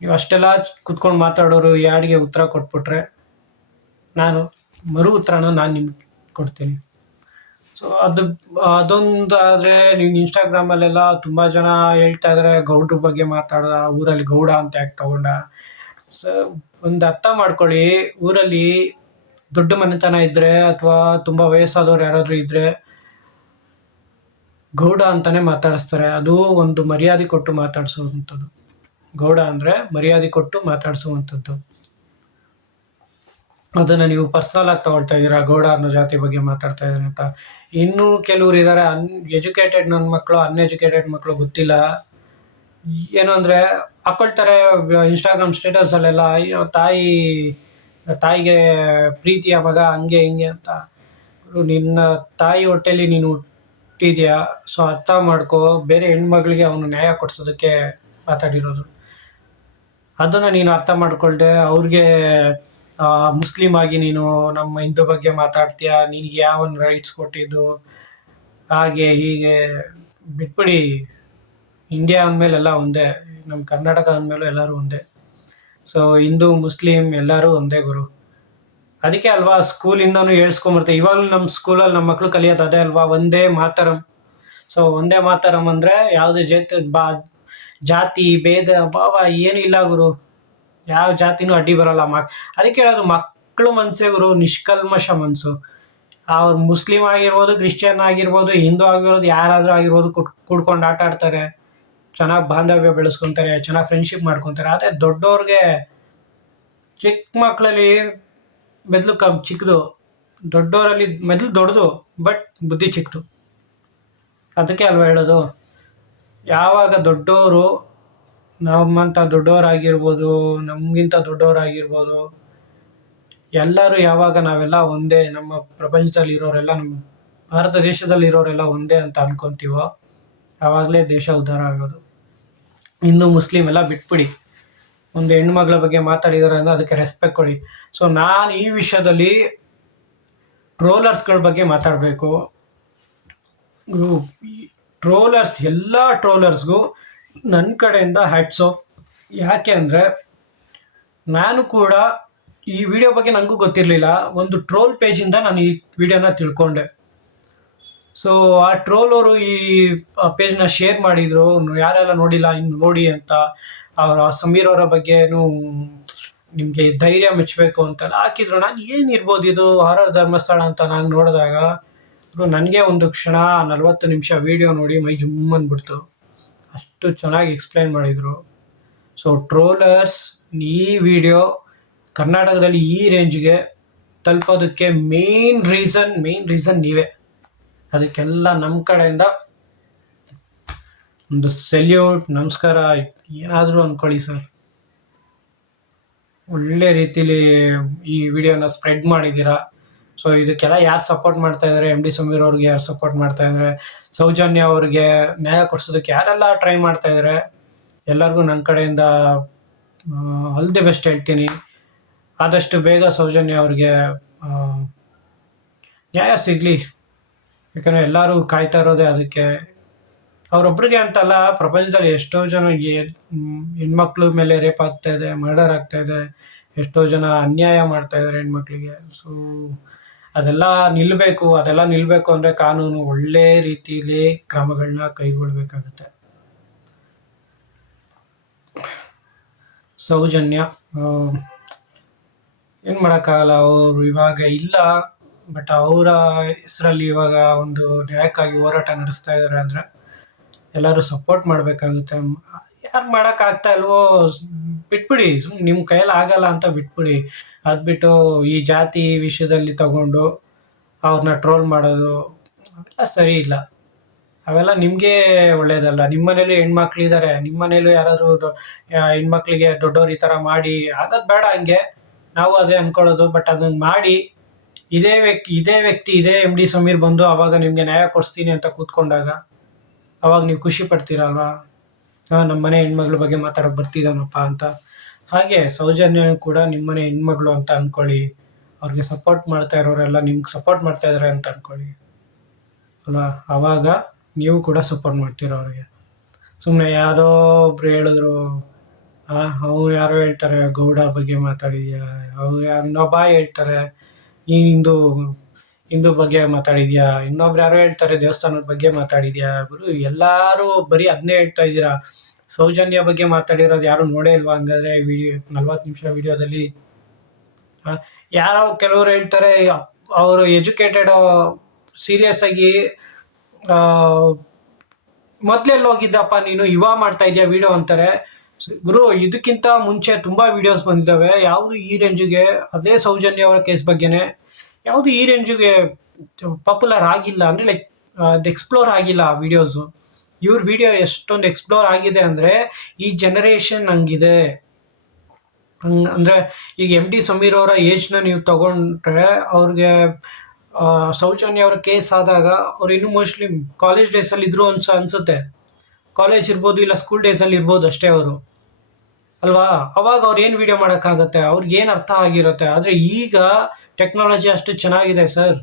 ಅಷ್ಟೆಲ್ಲ ಕುತ್ಕೊಂಡು ಮಾತಾಡೋರು ಈ ಹಾಡಿಗೆ ಉತ್ತರ ಕೊಟ್ಬಿಟ್ರೆ ಮರು ಉತ್ತರನ ನಾನು ನಿಮ್ಗೆ ಕೊಡ್ತೀನಿ. ಸೊ ಅದೊಂದಾದರೆ ನೀವು ಇನ್ಸ್ಟಾಗ್ರಾಮಲ್ಲೆಲ್ಲ ತುಂಬ ಜನ ಹೇಳ್ತಾ ಇದ್ದಾರೆ, ಗೌಡ್ರ ಬಗ್ಗೆ ಮಾತಾಡೋದ, ಊರಲ್ಲಿ ಗೌಡ ಅಂತ ಯಾಕೆ ತಗೊಂಡ. ಸೊ ಒಂದು ಅರ್ಥ ಮಾಡ್ಕೊಳ್ಳಿ, ಊರಲ್ಲಿ ದೊಡ್ಡ ಮನೆತನ ಇದ್ದರೆ ಅಥವಾ ತುಂಬ ವಯಸ್ಸಾದವ್ರು ಯಾರಾದರೂ ಇದ್ದರೆ ಗೌಡ ಅಂತಾನೆ ಮಾತಾಡಿಸ್ತಾರೆ. ಅದು ಒಂದು ಮರ್ಯಾದೆ ಕೊಟ್ಟು ಮಾತಾಡಿಸುವಂಥದ್ದು. ಗೌಡ ಅಂದರೆ ಮರ್ಯಾದೆ ಕೊಟ್ಟು ಮಾತಾಡಿಸುವಂಥದ್ದು. ಅದನ್ನು ನೀವು ಪರ್ಸ್ನಲ್ ಆಗಿ ತಗೊಳ್ತಾ ಇದ್ದೀರಾ, ಗೌಡ ಅನ್ನೋ ಜಾತಿ ಬಗ್ಗೆ ಮಾತಾಡ್ತಾ ಇದ್ದಾರೆ ಅಂತ. ಇನ್ನೂ ಕೆಲವ್ರು ಇದ್ದಾರೆ, ಎಜುಕೇಟೆಡ್ ನನ್ನ ಮಕ್ಕಳು, ಅನ್ಎಜುಕೇಟೆಡ್ ಮಕ್ಕಳು ಗೊತ್ತಿಲ್ಲ, ಏನು ಅಂದರೆ ಹಾಕ್ಕೊಳ್ತಾರೆ ಇನ್ಸ್ಟಾಗ್ರಾಮ್ ಸ್ಟೇಟಸಲ್ಲೆಲ್ಲ, ತಾಯಿಗೆ ಪ್ರೀತಿಯ ಮಗ ಹಂಗೆ ಹಿಂಗೆ ಅಂತ. ನಿನ್ನ ತಾಯಿ ಹೊಟ್ಟೆಲಿ ನೀನು ಹುಟ್ಟಿದ್ಯಾ, ಸೊ ಅರ್ಥ ಮಾಡ್ಕೋ. ಬೇರೆ ಹೆಣ್ಮಗಳಿಗೆ ಅವನು ನ್ಯಾಯ ಕೊಡ್ಸೋದಕ್ಕೆ ಮಾತಾಡಿರೋದು. ಅದನ್ನು ನೀನು ಅರ್ಥ ಮಾಡ್ಕೊಳ್ದೆ ಅವ್ರಿಗೆ ಮುಸ್ಲಿಂ ಆಗಿ ನೀನು ನಮ್ಮ ಹಿಂದೂ ಬಗ್ಗೆ ಮಾತಾಡ್ತೀಯ, ನಿನಗೆ ಯಾವನ್ ರೈಟ್ಸ್ ಕೊಟ್ಟಿದ್ದು, ಹಾಗೆ ಹೀಗೆ ಬಿಟ್ಬಿಡಿ. ಇಂಡಿಯಾ ಅಂದಮೇಲೆಲ್ಲ ಒಂದೇ, ನಮ್ಮ ಕರ್ನಾಟಕ ಅಂದಮೇಲೂ ಎಲ್ಲರೂ ಒಂದೇ. ಸೊ ಹಿಂದೂ ಮುಸ್ಲಿಂ ಎಲ್ಲರೂ ಒಂದೇ ಗುರು. ಅದಕ್ಕೆ ಅಲ್ವಾ ಸ್ಕೂಲಿಂದನೂ ಹೇಳ್ಸ್ಕೊಂಬರ್ತೇವೆ. ಇವಾಗಲೂ ನಮ್ಮ ಸ್ಕೂಲಲ್ಲಿ ನಮ್ಮ ಮಕ್ಕಳು ಕಲಿಯೋದು ಅದೇ ಅಲ್ವಾ, ಒಂದೇ ಮಾತರಂ. ಸೊ ಒಂದೇ ಮಾತರಂ ಅಂದರೆ ಯಾವುದೇ ಜಾತಿ ಭೇದ ಭಾವ ಏನೂ ಇಲ್ಲ ಗುರು, ಯಾವ ಜಾತಿನೂ ಅಡ್ಡಿ ಬರಲ್ಲ. ಅದಕ್ಕೆ ಹೇಳೋದು, ಮಕ್ಕಳು ಮನಸ್ಸೇ ಗುರು ನಿಷ್ಕಲ್ಮಶ ಮನಸ್ಸು. ಅವ್ರು ಮುಸ್ಲಿಂ ಆಗಿರ್ಬೋದು, ಕ್ರಿಶ್ಚಿಯನ್ ಆಗಿರ್ಬೋದು, ಹಿಂದೂ ಆಗಿರ್ಬೋದು, ಯಾರಾದರೂ ಆಗಿರ್ಬೋದು, ಕೂಡ್ಕೊಂಡು ಆಟ ಆಡ್ತಾರೆ, ಚೆನ್ನಾಗಿ ಬಾಂಧವ್ಯ ಬೆಳೆಸ್ಕೊತಾರೆ, ಚೆನ್ನಾಗಿ ಫ್ರೆಂಡ್ಶಿಪ್ ಮಾಡ್ಕೊತಾರೆ. ಆದರೆ ದೊಡ್ಡವ್ರಿಗೆ, ಚಿಕ್ಕ ಮಕ್ಕಳಲ್ಲಿ ಮೆದುಳು ಚಿಕ್ಕದು, ದೊಡ್ಡವರಲ್ಲಿ ಮೆದುಳು ದೊಡ್ಡದು, ಬಟ್ ಬುದ್ಧಿ ಚಿಕ್ಕದು. ಅದಕ್ಕೆ ಅಲ್ವಾ ಹೇಳೋದು, ಯಾವಾಗ ದೊಡ್ಡವರು, ನಮ್ಮಂಥ ದೊಡ್ಡವರಾಗಿರ್ಬೋದು, ನಮಗಿಂತ ದೊಡ್ಡವರಾಗಿರ್ಬೋದು, ಎಲ್ಲರೂ ಯಾವಾಗ ನಾವೆಲ್ಲ ಒಂದೇ, ನಮ್ಮ ಪ್ರಪಂಚದಲ್ಲಿ ಇರೋರೆಲ್ಲ, ನಮ್ಮ ಭಾರತ ದೇಶದಲ್ಲಿ ಇರೋರೆಲ್ಲ ಒಂದೇ ಅಂತ ಅನ್ಕೊತೀವೋ ಆವಾಗಲೇ ದೇಶ ಉದ್ಧಾರ ಆಗೋದು. ಹಿಂದೂ ಮುಸ್ಲಿಂ ಎಲ್ಲ ಬಿಟ್ಬಿಡಿ, ಒಂದು ಹೆಣ್ಮಗಳ ಬಗ್ಗೆ ಮಾತಾಡಿದಾರೆ ಅಂದರೆ ಅದಕ್ಕೆ ರೆಸ್ಪೆಕ್ಟ್ ಕೊಡಿ. ಸೊ ನಾನು ಈ ವಿಷಯದಲ್ಲಿ ಟ್ರೋಲರ್ಸ್ಗಳ ಬಗ್ಗೆ ಮಾತಾಡಬೇಕು. ಟ್ರೋಲರ್ಸ್, ಎಲ್ಲ ಟ್ರೋಲರ್ಸ್ಗೂ ನನ್ನ ಕಡೆಯಿಂದ ಹ್ಯಾಟ್ಸ್ ಆಫ್. ಯಾಕೆ ಅಂದರೆ ನಾನು ಕೂಡ ಈ ವಿಡಿಯೋ ಬಗ್ಗೆ ನನಗೂ ಗೊತ್ತಿರಲಿಲ್ಲ, ಒಂದು ಟ್ರೋಲ್ ಪೇಜಿಂದ ನಾನು ಈ ವಿಡಿಯೋನ ತಿಳ್ಕೊಂಡೆ. ಸೊ ಆ ಟ್ರೋಲವರು ಈ ಪೇಜ್ನ ಶೇರ್ ಮಾಡಿದರು, ಯಾರೆಲ್ಲ ನೋಡಿಲ್ಲ ಇನ್ನು ನೋಡಿ ಅಂತ. ಸಮೀರ್ ಅವರ ಬಗ್ಗೆನೂ ನಿಮಗೆ ಧೈರ್ಯ ಮೆಚ್ಚಬೇಕು ಅಂತೆಲ್ಲ ಹಾಕಿದ್ರು. ನಾನು ಏನಿರ್ಬೋದು ಇದು ಹಾರರ್ ಧರ್ಮಸ್ಥಳ ಅಂತ ನಾನು ನೋಡಿದಾಗ ನನಗೆ ಒಂದು ಕ್ಷಣ 40 ನಿಮಿಷ ವೀಡಿಯೋ ನೋಡಿ ಮೈ ಜುಮ್ ಅಂದ್ಬಿಡ್ತು. ಅಷ್ಟು ಚೆನ್ನಾಗಿ ಎಕ್ಸ್ಪ್ಲೈನ್ ಮಾಡಿದರು. ಸೊ ಟ್ರೋಲರ್ಸ್, ಈ ವಿಡಿಯೋ ಕರ್ನಾಟಕದಲ್ಲಿ ಈ ರೇಂಜ್ಗೆ ತಲುಪೋದಕ್ಕೆ ಮೇನ್ ರೀಸನ್ ನೀವೇ. ಅದಕ್ಕೆಲ್ಲ ನಮ್ಮ ಕಡೆಯಿಂದ ಒಂದು ಸೆಲ್ಯೂಟ್, ನಮಸ್ಕಾರ ಏನಾದರೂ ಅಂದ್ಕೊಳ್ಳಿ ಸರ್. ಒಳ್ಳೆ ರೀತಿಲಿ ಈ ವಿಡಿಯೋನ ಸ್ಪ್ರೆಡ್ ಮಾಡಿದ್ದೀರಾ. ಸೊ ಇದಕ್ಕೆಲ್ಲ ಯಾರು ಸಪೋರ್ಟ್ ಮಾಡ್ತಾ ಇದ್ದಾರೆ, ಎಮ್ ಡಿ ಸಮೀರ್ ಅವ್ರಿಗೆ ಯಾರು ಸಪೋರ್ಟ್ ಮಾಡ್ತಾ ಇದ್ದಾರೆ, ಸೌಜನ್ಯ ಅವ್ರಿಗೆ ನ್ಯಾಯ ಕೊಡ್ಸೋದಕ್ಕೆ ಯಾರೆಲ್ಲ ಟ್ರೈ ಮಾಡ್ತಾ ಇದ್ದಾರೆ, ಎಲ್ಲರಿಗೂ ನನ್ನ ಕಡೆಯಿಂದ ಆಲ್ ದಿ ಬೆಸ್ಟ್ ಹೇಳ್ತೀನಿ. ಆದಷ್ಟು ಬೇಗ ಸೌಜನ್ಯ ಅವ್ರಿಗೆ ನ್ಯಾಯ ಸಿಗಲಿ. ಯಾಕಂದರೆ ಎಲ್ಲರೂ ಕಾಯ್ತಾ ಇರೋದೇ ಅದಕ್ಕೆ. ಅವರೊಬ್ಬರಿಗೆ ಅಂತಲ್ಲ, ಪ್ರಪಂಚದಲ್ಲಿ ಎಷ್ಟೋ ಜನ ಹೆಣ್ಮಕ್ಳ ಮೇಲೆ ರೇಪ್ ಆಗ್ತಾ ಇದೆ, ಮರ್ಡರ್ ಆಗ್ತಾ ಇದೆ, ಎಷ್ಟೋ ಜನ ಅನ್ಯಾಯ ಮಾಡ್ತಾ ಇದ್ದಾರೆ ಹೆಣ್ಮಕ್ಳಿಗೆ. ಸೊ ಅದೆಲ್ಲ ನಿಲ್ಲಬೇಕು. ಅದೆಲ್ಲ ನಿಲ್ಲಬೇಕು ಅಂದರೆ ಕಾನೂನು ಒಳ್ಳೆ ರೀತಿಯಲ್ಲಿ ಕ್ರಮಗಳನ್ನ ಕೈಗೊಳ್ಳಬೇಕಾಗುತ್ತೆ. ಸೌಜನ್ಯ ಏನು ಮಾಡೋಕ್ಕಾಗಲ್ಲ, ಅವರು ಇವಾಗ ಇಲ್ಲ. ಬಟ್ ಅವರ ಹೆಸರಲ್ಲಿ ಇವಾಗ ಒಂದು ನ್ಯಾಯಕ್ಕಾಗಿ ಹೋರಾಟ ನಡೆಸ್ತಾ ಇದ್ದಾರೆ ಅಂದರೆ ಎಲ್ಲರೂ ಸಪೋರ್ಟ್ ಮಾಡಬೇಕಾಗುತ್ತೆ. ಯಾರು ಮಾಡೋಕ್ಕಾಗ್ತಾ ಇಲ್ವೋ ಬಿಟ್ಬಿಡಿ, ಸುಮ್ಮನೆ ನಿಮ್ಮ ಕೈಯಲ್ಲಿ ಆಗಲ್ಲ ಅಂತ ಬಿಟ್ಬಿಡಿ. ಅದು ಬಿಟ್ಟು ಈ ಜಾತಿ ವಿಷಯದಲ್ಲಿ ತಗೊಂಡು ಅವ್ರನ್ನ ಟ್ರೋಲ್ ಮಾಡೋದು ಅವೆಲ್ಲ ಸರಿ ಇಲ್ಲ. ಅವೆಲ್ಲ ನಿಮಗೆ ಒಳ್ಳೇದಲ್ಲ. ನಿಮ್ಮ ಮನೇಲೂ ಹೆಣ್ಮಕ್ಳಿದ್ದಾರೆ, ನಿಮ್ಮ ಮನೇಲೂ ಯಾರಾದರೂ ಹೆಣ್ಮಕ್ಳಿಗೆ ದೊಡ್ಡವ್ರು ಈ ಥರ ಮಾಡಿ ಆಗೋದು ಬೇಡ. ಹಂಗೆ ನಾವು ಅದೇ ಅಂದ್ಕೊಳ್ಳೋದು. ಬಟ್ ಅದನ್ನು ಮಾಡಿ ಇದೇ ವ್ಯಕ್ತಿ ಇದೇ ಎಮ್ ಡಿ ಸಮೀರ್ ಬಂದು ಆವಾಗ ನಿಮಗೆ ನ್ಯಾಯ ಕೊಡಿಸ್ತೀನಿ ಅಂತ ಕೂತ್ಕೊಂಡಾಗ ಅವಾಗ ನೀವು ಖುಷಿ ಪಡ್ತೀರಲ್ವಾ? ನಮ್ಮ ಮನೆ ಹೆಣ್ಮಗಳ ಬಗ್ಗೆ ಮಾತಾಡೋಕೆ ಬರ್ತಿದ್ದಾನಪ್ಪ ಅಂತ. ಹಾಗೆ ಸೌಜನ್ಯ ಕೂಡ ನಿಮ್ಮನೆ ಹೆಣ್ಮಗಳು ಅಂತ ಅಂದ್ಕೊಳ್ಳಿ. ಅವ್ರಿಗೆ ಸಪೋರ್ಟ್ ಮಾಡ್ತಾ ಇರೋರೆಲ್ಲ ನಿಮ್ಗೆ ಸಪೋರ್ಟ್ ಮಾಡ್ತಾ ಇದ್ದಾರೆ ಅಂತ ಅಂದ್ಕೊಳ್ಳಿ ಅಲ್ವಾ? ಆವಾಗ ನೀವು ಕೂಡ ಸಪೋರ್ಟ್ ಮಾಡ್ತೀರ ಅವ್ರಿಗೆ. ಸುಮ್ಮನೆ ಯಾರೋ ಒಬ್ರು ಹೇಳಿದ್ರು, ಅವ್ರು ಯಾರೋ ಹೇಳ್ತಾರೆ ಗೌಡ ಬಗ್ಗೆ ಮಾತಾಡಿದ್ಯಾ, ಅವ್ರು ಇನ್ನೊಬ್ಬ ಹೇಳ್ತಾರೆ ಹಿಂದೂ ಬಗ್ಗೆ ಮಾತಾಡಿದ್ಯಾ, ಇನ್ನೊಬ್ರು ಯಾರೋ ಹೇಳ್ತಾರೆ ದೇವಸ್ಥಾನದ ಬಗ್ಗೆ ಮಾತಾಡಿದ್ಯಾ. ಗುರು ಎಲ್ಲರೂ ಬರೀ ಅದನ್ನೇ ಹೇಳ್ತಾ ಇದ್ದೀರಾ. ಸೌಜನ್ಯ ಬಗ್ಗೆ ಮಾತಾಡಿರೋದು ಯಾರು ನೋಡೇ ಇಲ್ವಾ? ಹಂಗಾದ್ರೆ 40 ನಿಮಿಷ ವಿಡಿಯೋದಲ್ಲಿ ಯಾರೋ ಕೆಲವರು ಹೇಳ್ತಾರೆ ಅವರು ಎಜುಕೇಟೆಡ್, ಸೀರಿಯಸ್ ಆಗಿ ಮೊದಲೆಲ್ಲಿ ಹೋಗಿದ್ದಪ್ಪ ನೀನು, ಇವಾಗ ಮಾಡ್ತಾ ಇದೆಯಾ ವಿಡಿಯೋ ಅಂತಾರೆ. ಗುರು ಇದಕ್ಕಿಂತ ಮುಂಚೆ ತುಂಬ ವಿಡಿಯೋಸ್ ಬಂದಿದ್ದಾವೆ. ಯಾವುದು ಈ ರೇಂಜಿಗೆ, ಅದೇ ಸೌಜನ್ಯ ಅವರ ಕೇಸ್ ಬಗ್ಗೆನೇ ಯಾವುದು ಈ ರೇಂಜಿಗೆ ಪಾಪ್ಯುಲರ್ ಆಗಿಲ್ಲ. ಅಂದರೆ ಲೈಕ್ ಅದು ಎಕ್ಸ್ಪ್ಲೋರ್ ಆಗಿಲ್ಲ ಆ ವಿಡಿಯೋಸು. ಇವ್ರ ವಿಡಿಯೋ ಎಷ್ಟೊಂದು ಎಕ್ಸ್ಪ್ಲೋರ್ ಆಗಿದೆ ಅಂದರೆ ಈ ಜನ್ರೇಷನ್ ಹಂಗಿದೆ. ಅಂದರೆ ಈಗ ಎಮ್ ಡಿ ಸಮೀರ್ ಅವರ ಏಜ್ನ ನೀವು ತಗೊಂಡ್ರೆ ಅವ್ರಿಗೆ ಸೌಜನ್ಯ ಅವರ ಕೇಸ್ ಆದಾಗ ಅವ್ರು ಇನ್ನೂ ಮೋಸ್ಟ್ಲಿ ಕಾಲೇಜ್ ಡೇಸಲ್ಲಿ ಇದ್ರು ಅನ್ಸುತ್ತೆ. ಕಾಲೇಜ್ ಇರ್ಬೋದು, ಇಲ್ಲ ಸ್ಕೂಲ್ ಡೇಸಲ್ಲಿ ಇರ್ಬೋದು ಅಷ್ಟೇ ಅವರು ಅಲ್ವಾ? ಅವಾಗ ಅವ್ರು ಏನು ವೀಡಿಯೋ ಮಾಡೋಕ್ಕಾಗತ್ತೆ, ಅವ್ರಿಗೇನು ಅರ್ಥ ಆಗಿರುತ್ತೆ. ಆದರೆ ಈಗ ಟೆಕ್ನಾಲಜಿ ಅಷ್ಟು ಚೆನ್ನಾಗಿದೆ ಸರ್.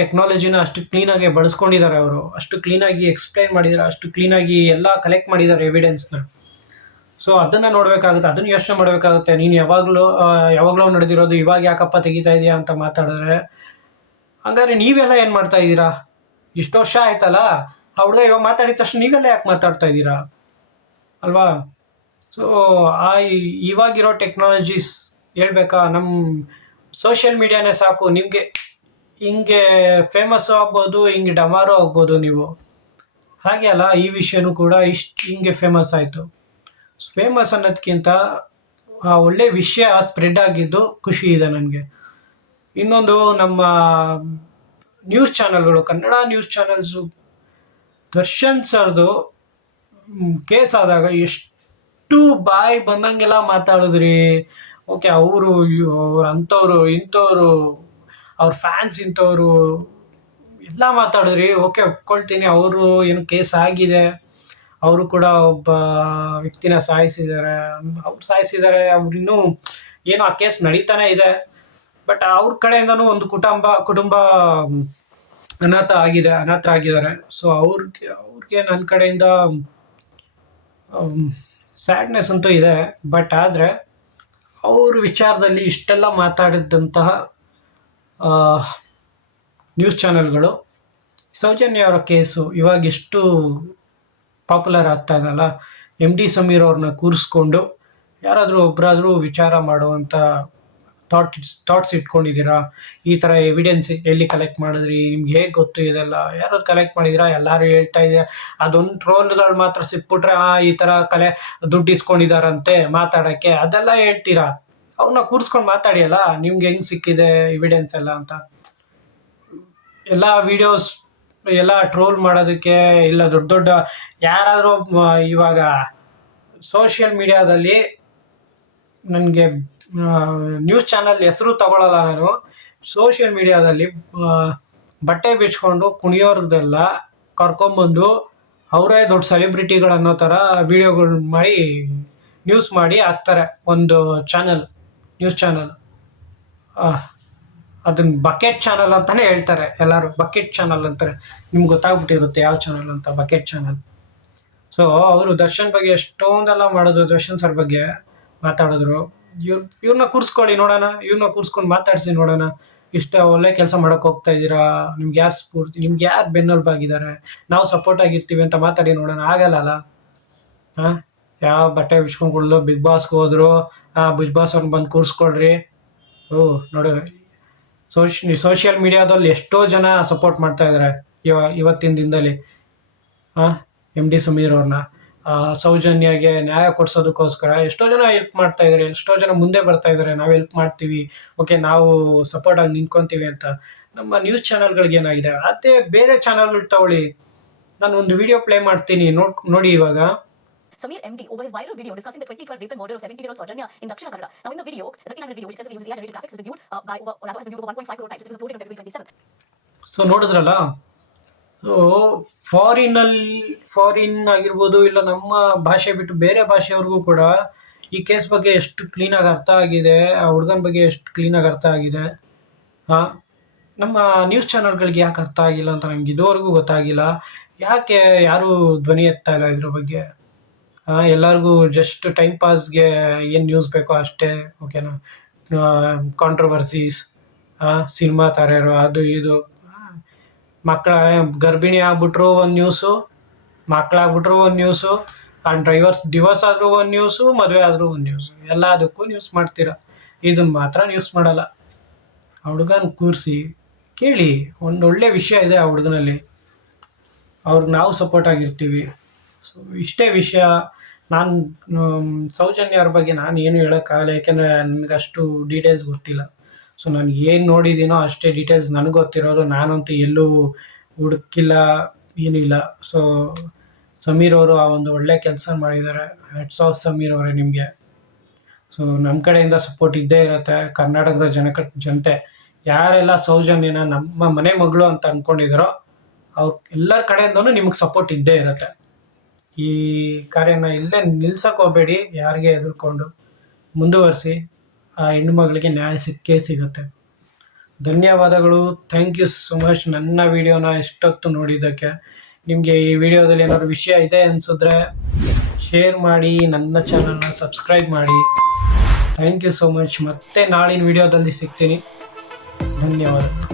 ಟೆಕ್ನಾಲಜಿನ ಅಷ್ಟು ಕ್ಲೀನಾಗಿ ಬಳಸ್ಕೊಂಡಿದ್ದಾರೆ ಅವರು, ಅಷ್ಟು ಕ್ಲೀನಾಗಿ ಎಕ್ಸ್ಪ್ಲೈನ್ ಮಾಡಿದ್ದಾರೆ, ಅಷ್ಟು ಕ್ಲೀನಾಗಿ ಎಲ್ಲ ಕಲೆಕ್ಟ್ ಮಾಡಿದ್ದಾರೆ ಎವಿಡೆನ್ಸ್ನ. ಸೊ ಅದನ್ನು ನೋಡಬೇಕಾಗುತ್ತೆ, ಅದನ್ನು ಯೋಚನೆ ಮಾಡಬೇಕಾಗುತ್ತೆ. ನೀನು ಯಾವಾಗಲೂ ನಡೆದಿರೋದು ಇವಾಗ ಯಾಕಪ್ಪ ತೆಗಿತಾ ಇದೆಯಾ ಅಂತ ಮಾತಾಡಿದ್ರೆ, ಹಂಗಾದ್ರೆ ನೀವೆಲ್ಲ ಏನು ಮಾಡ್ತಾ ಇದ್ದೀರಾ? ಇಷ್ಟು ವರ್ಷ ಆಯ್ತಲ್ಲ, ಆ ಹುಡುಗ ಇವಾಗ ಮಾತಾಡಿದ ತಕ್ಷಣ ನೀವೆಲ್ಲ ಯಾಕೆ ಮಾತಾಡ್ತಾ ಇದ್ದೀರಾ ಅಲ್ವಾ? ಸೊ ಇವಾಗಿರೋ ಟೆಕ್ನಾಲಜೀಸ್ ಹೇಳ್ಬೇಕಾ, ನಮ್ಮ ಸೋಷಿಯಲ್ ಮೀಡಿಯಾನೇ ಸಾಕು ನಿಮಗೆ ಹಿಂಗೆ ಫೇಮಸ್ಸು ಆಗ್ಬೋದು, ಹಿಂಗೆ ಡಮಾರು ಆಗ್ಬೋದು ನೀವು. ಹಾಗೆ ಅಲ್ಲ, ಈ ವಿಷಯನೂ ಕೂಡ ಹಿಂಗೆ ಫೇಮಸ್ ಆಯಿತು. ಫೇಮಸ್ ಅನ್ನೋದಕ್ಕಿಂತ ಆ ಒಳ್ಳೆ ವಿಷಯ ಸ್ಪ್ರೆಡ್ ಆಗಿದ್ದು ಖುಷಿ ಇದೆ ನನಗೆ. ಇನ್ನೊಂದು, ನಮ್ಮ ನ್ಯೂಸ್ ಚಾನಲ್ಗಳು, ಕನ್ನಡ ನ್ಯೂಸ್ ಚಾನಲ್ಸು, ದರ್ಶನ್ ಸರ್ದು ಕೇಸ್ ಆದಾಗ ಎಷ್ಟು ಬಾಯಿ ಬಂದಂಗೆಲ್ಲ ಮಾತಾಡಿದ್ರಿ. ಓಕೆ, ಅವರು ಅಂಥವ್ರು ಇಂಥವ್ರು, ಅವ್ರ ಫ್ಯಾನ್ಸ್ ಇಂಥವ್ರು ಎಲ್ಲ ಮಾತಾಡಿದ್ರಿ. ಓಕೆ, ಒಪ್ಕೊಳ್ತೀನಿ, ಅವರು ಏನು ಕೇಸ್ ಆಗಿದೆ, ಅವರು ಕೂಡ ಒಬ್ಬ ವ್ಯಕ್ತಿನ ಸಾಯಿಸಿದ್ದಾರೆ. ಅವ್ರು ಇನ್ನೂ ಏನೋ ಆ ಕೇಸ್ ನಡೀತಾನೆ ಇದೆ. ಬಟ್ ಅವ್ರ ಕಡೆಯಿಂದನೂ ಒಂದು ಕುಟುಂಬ ಅನಾಥರಾಗಿದ್ದಾರೆ. ಸೊ ಅವ್ರಿಗೆ ನನ್ನ ಕಡೆಯಿಂದ ಸ್ಯಾಡ್ನೆಸ್ ಅಂತೂ ಇದೆ. ಬಟ್ ಆದರೆ ಅವ್ರ ವಿಚಾರದಲ್ಲಿ ಇಷ್ಟೆಲ್ಲ ಮಾತಾಡಿದಂತಹ ನ್ಯೂಸ್ ಚಾನೆಲ್ಗಳು ಸೌಜನ್ಯ ಅವರ ಕೇಸು ಇವಾಗ ಎಷ್ಟು ಪಾಪ್ಯುಲರ್ ಆಗ್ತಾ ಇದಲ್ಲ, ಎಮ್ ಡಿ ಸಮೀರ್ ಅವ್ರನ್ನ ಕೂರಿಸ್ಕೊಂಡು ಯಾರಾದರೂ ಒಬ್ಬರಾದರೂ ವಿಚಾರ ಮಾಡುವಂಥ ಥಾಟ್ಸ್ ಇಟ್ಕೊಂಡಿದ್ದೀರಾ? ಈ ಥರ ಎವಿಡೆನ್ಸ್ ಎಲ್ಲಿ ಕಲೆಕ್ಟ್ ಮಾಡಿದ್ರಿ, ನಿಮ್ಗೆ ಹೇಗೆ ಗೊತ್ತು ಇದೆಲ್ಲ? ಯಾರಾದ್ರು ಕಲೆಕ್ಟ್ ಮಾಡಿದ್ದೀರಾ? ಎಲ್ಲರೂ ಹೇಳ್ತಾ ಇದ್ದೀರಾ. ಅದೊಂದು ಟ್ರೋಲ್ಗಳು ಮಾತ್ರ ಸಿಕ್ಬಿಟ್ರೆ ಈ ಥರ ದುಡ್ಡು ಇಸ್ಕೊಂಡಿದ್ದಾರಂತೆ ಮಾತಾಡೋಕ್ಕೆ, ಅದೆಲ್ಲ ಹೇಳ್ತೀರಾ. ಅವನ್ನ ಕೂರಿಸ್ಕೊಂಡು ಮಾತಾಡಿ ಅಲ್ಲ, ನಿಮ್ಗೆ ಹೆಂಗೆ ಸಿಕ್ಕಿದೆ ಎವಿಡೆನ್ಸ್ ಎಲ್ಲ ಅಂತ. ಎಲ್ಲ ವೀಡಿಯೋಸ್ ಎಲ್ಲ ಟ್ರೋಲ್ ಮಾಡೋದಕ್ಕೆ, ಇಲ್ಲ ದೊಡ್ಡ ದೊಡ್ಡ ಯಾರಾದರೂ ಇವಾಗ ಸೋಷಿಯಲ್ ಮೀಡಿಯಾದಲ್ಲಿ ನನಗೆ ನ್ಯೂಸ್ ಚಾನಲ್ ಹೆಸರು ತಗೊಳ್ಳಲ್ಲ ನಾನು. ಸೋಷಿಯಲ್ ಮೀಡಿಯಾದಲ್ಲಿ ಬಟ್ಟೆ ಬಿಚ್ಕೊಂಡು ಕುಣಿಯೋರ್ದೆಲ್ಲ ಕರ್ಕೊಂಬಂದು ಅವರೇ ದೊಡ್ಡ ಸೆಲೆಬ್ರಿಟಿಗಳು ಅನ್ನೋ ಥರ ವೀಡಿಯೋಗಳು ಮಾಡಿ ನ್ಯೂಸ್ ಮಾಡಿ ಹಾಕ್ತಾರೆ. ಒಂದು ಚಾನಲ್, ನ್ಯೂಸ್ ಚಾನಲ್, ಅದನ್ನ ಬಕೆಟ್ ಚಾನಲ್ ಅಂತಲೇ ಹೇಳ್ತಾರೆ ಎಲ್ಲರೂ. ಬಕೆಟ್ ಚಾನಲ್ ಅಂತಾರೆ. ನಿಮ್ಗೆ ಗೊತ್ತಾಗ್ಬಿಟ್ಟಿರುತ್ತೆ ಯಾವ ಚಾನಲ್ ಅಂತ, ಬಕೆಟ್ ಚಾನಲ್. ಸೊ ಅವರು ದರ್ಶನ್ ಬಗ್ಗೆ ಎಷ್ಟೊಂದೆಲ್ಲ ಮಾಡಿದ್ರು, ದರ್ಶನ್ ಸರ್ ಬಗ್ಗೆ ಮಾತಾಡಿದ್ರು. ಇವ್ರನ್ನ ಕೂರಿಸ್ಕೊಳ್ಳಿ ನೋಡೋಣ, ಇವ್ರನ್ನ ಕೂರಿಸ್ಕೊಂಡು ಮಾತಾಡಿಸಿ ನೋಡೋಣ. ಇಷ್ಟ ಒಳ್ಳೆ ಕೆಲಸ ಮಾಡೋಕೆ ಹೋಗ್ತಾ ಇದ್ದೀರಾ, ನಿಮ್ಗೆ ಯಾರು ಸ್ಫೂರ್ತಿ, ನಿಮ್ಗೆ ಯಾರು ಬೆನ್ನೆಲುಬಾಗಿದ್ದಾರೆ, ನಾವು ಸಪೋರ್ಟ್ ಆಗಿರ್ತೀವಿ ಅಂತ ಮಾತಾಡಿ ನೋಡೋಣ. ಆಗಲ್ಲ. ಹಾಂ, ಯಾವ ಬಟ್ಟೆ ಬಿಚ್ಕೊಂಡು ಬಿಗ್ ಬಾಸ್ಗೆ ಹೋದ್ರು, ಬಿಗ್ ಬಾಸ್ ಅವ್ರನ್ನ ಬಂದು ಕೂರಿಸ್ಕೊಳ್ರಿ. ನೋಡಿ, ಸೋಷಿಯಲ್ ಮೀಡಿಯಾದಲ್ಲಿ ಎಷ್ಟೋ ಜನ ಸಪೋರ್ಟ್ ಮಾಡ್ತಾ ಇದ್ದಾರೆ ಇವತ್ತಿನ ದಿನದಲ್ಲಿ. MD ಸಮೀರ್ ಅವ್ರನ್ನ ಸೌಜನ್ಯಗೆ ನ್ಯಾಯ ಕೊಡ್ಸೋದಕ್ಕೋಸ್ಕರ ಎಷ್ಟೋ ಜನ ಹೆಲ್ಪ್ ಮಾಡ್ತಾ ಇದ್ದಾರೆ, ಎಷ್ಟೋ ಜನ ಮುಂದೆ ಬರ್ತಾ ಇದ್ದಾರೆ. ನಾವು ಹೆಲ್ಪ್ ಮಾಡ್ತೀವಿ, ಓಕೆ, ನಾವು ಸಪೋರ್ಟ್ ಆಗಿ ನಿಂತ್ಕೊತೀವಿ ಅಂತ. ನಮ್ಮ ನ್ಯೂಸ್ ಚಾನಲ್ಗಳಿಗೆ ಏನಾಗಿದೆ, ಅದೇ ಬೇರೆ ಚಾನಲ್ಗಳು ತಗೊಳ್ಳಿ. ನಾನು ಒಂದು ವಿಡಿಯೋ ಪ್ಲೇ ಮಾಡ್ತೀನಿ, ನೋಡಿ ಇವಾಗ. Sameer MD over his viral video discussing the 2012 rape and murder of 17-year-old Saujanya in Dakshina Kannada. Now in the video, the 13-minute video, which extensively uses AI-generated graphics, is reviewed by over, or rather has been viewed over 1.5 crore times. It was uploaded on February 27th. So ನೋಡಿದ್ರಲ್ಲ, foreign ಆಗಿರ್ಬೋದು, ಇಲ್ಲ ನಮ್ಮ ಭಾಷೆ ಬಿಟ್ಟು ಬೇರೆ ಭಾಷೆಯವ್ರಿಗೂ ಕೂಡ ಈ case ಬಗ್ಗೆ ಎಷ್ಟು ಕ್ಲೀನಾಗಿ ಅರ್ಥ ಆಗಿದೆ, ಆ ಹುಡುಗನ ಬಗ್ಗೆ ಎಷ್ಟು ಕ್ಲೀನಾಗಿ ಅರ್ಥ ಆಗಿದೆ. ನಮ್ಮ ನ್ಯೂಸ್ ಚಾನಲ್ಗಳಿಗೆ ಯಾಕೆ ಅರ್ಥ ಆಗಿಲ್ಲ ಅಂತ ನನಗೆ ಇದುವರೆಗೂ ಗೊತ್ತಾಗಿಲ್ಲ. ಯಾಕೆ ಯಾರೂ ಧ್ವನಿ ಎತ್ತಾ ಇಲ್ಲ ಇದ್ರ ಬಗ್ಗೆ? ಎಲ್ಲರಿಗೂ ಜಸ್ಟ್ ಟೈಮ್ ಪಾಸ್ಗೆ ಏನು ನ್ಯೂಸ್ ಬೇಕೋ ಅಷ್ಟೇ, ಓಕೆನಾ? ಕಾಂಟ್ರವರ್ಸೀಸ್, ಸಿನಿಮಾ ತಾರೆಯರು, ಅದು ಇದು, ಮಕ್ಕಳ ಗರ್ಭಿಣಿ ಆಗ್ಬಿಟ್ರು ಒಂದು ನ್ಯೂಸು, ಮಕ್ಕಳಾಗ್ಬಿಟ್ರು ಒಂದು ನ್ಯೂಸು, ಡ್ರೈವರ್ಸ್ ಡಿವೋರ್ಸ್ ಆದರೂ ಒಂದು ನ್ಯೂಸು, ಮದುವೆ ಆದರೂ ಒಂದು ನ್ಯೂಸು. ಎಲ್ಲದಕ್ಕೂ ನ್ಯೂಸ್ ಮಾಡ್ತೀರಾ, ಇದನ್ನು ಮಾತ್ರ ನ್ಯೂಸ್ ಮಾಡಲ್ಲ. ಆ ಹುಡುಗನ ಕೂರಿಸಿ ಕೇಳಿ, ಒಂದು ಒಳ್ಳೆ ವಿಷಯ ಇದೆ ಆ ಹುಡುಗನಲ್ಲಿ, ಅವ್ರಿಗೆ ನಾವು ಸಪೋರ್ಟ್ ಆಗಿರ್ತೀವಿ. ಸೊ ಇಷ್ಟೇ ವಿಷಯ. ನಾನು ಸೌಜನ್ಯ ಅವ್ರ ಬಗ್ಗೆ ನಾನು ಏನು ಹೇಳೋಕ್ಕಾಗಲ್ಲ, ಯಾಕೆಂದರೆ ನನಗಷ್ಟು ಡೀಟೇಲ್ಸ್ ಗೊತ್ತಿಲ್ಲ. ಸೊ ನಾನು ಏನು ನೋಡಿದ್ದೀನೋ ಅಷ್ಟೇ ಡೀಟೇಲ್ಸ್ ನನಗೆ ಗೊತ್ತಿರೋದು. ನಾನಂತೂ ಎಲ್ಲೂ ಹುಡುಕಿಲ್ಲ, ಏನಿಲ್ಲ. ಸೊ ಸಮೀರ್ ಅವರು ಆ ಒಂದು ಒಳ್ಳೆ ಕೆಲಸ ಮಾಡಿದ್ದಾರೆ. ಹೆಡ್ಸ್ ಆಫ್ ಸಮೀರ್ ಅವರೇ ನಿಮಗೆ. ಸೊ ನಮ್ಮ ಕಡೆಯಿಂದ ಸಪೋರ್ಟ್ ಇದ್ದೇ ಇರುತ್ತೆ. ಕರ್ನಾಟಕದ ಜನತೆ ಯಾರೆಲ್ಲ ಸೌಜನ್ಯನ ನಮ್ಮ ಮನೆ ಮಗಳು ಅಂತ ಅಂದ್ಕೊಂಡಿದ್ದಾರೋ ಅವ್ರ ಎಲ್ಲರ ಕಡೆಯಿಂದನೂ ನಿಮಗೆ ಸಪೋರ್ಟ್ ಇದ್ದೇ ಇರುತ್ತೆ. ಈ ಕಾರ್ಯನ ಇಲ್ಲೇ ನಿಲ್ಸಕ್ಕೆ ಹೋಗಬೇಡಿ, ಯಾರಿಗೆ ಎದುರ್ಕೊಂಡು ಮುಂದುವರಿಸಿ. ಆ ಹೆಣ್ಣು ಮಗಳಿಗೆ ನ್ಯಾಯ ಸಿಕ್ಕೇ ಸಿಗುತ್ತೆ. ಧನ್ಯವಾದಗಳು. ಥ್ಯಾಂಕ್ ಯು ಸೊ ಮಚ್ ನನ್ನ ವಿಡಿಯೋನ ಇಷ್ಟೊತ್ತು ನೋಡಿದ್ದಕ್ಕೆ. ನಿಮಗೆ ಈ ವಿಡಿಯೋದಲ್ಲಿ ಏನಾದ್ರು ವಿಷಯ ಇದೆ ಅನಿಸಿದ್ರೆ ಶೇರ್ ಮಾಡಿ, ನನ್ನ ಚಾನಲ್ನ ಸಬ್ಸ್ಕ್ರೈಬ್ ಮಾಡಿ. Thank you so much. ಮತ್ತೆ ನಾಳಿನ ವಿಡಿಯೋದಲ್ಲಿ ಸಿಗ್ತೀನಿ. ಧನ್ಯವಾದಗಳು.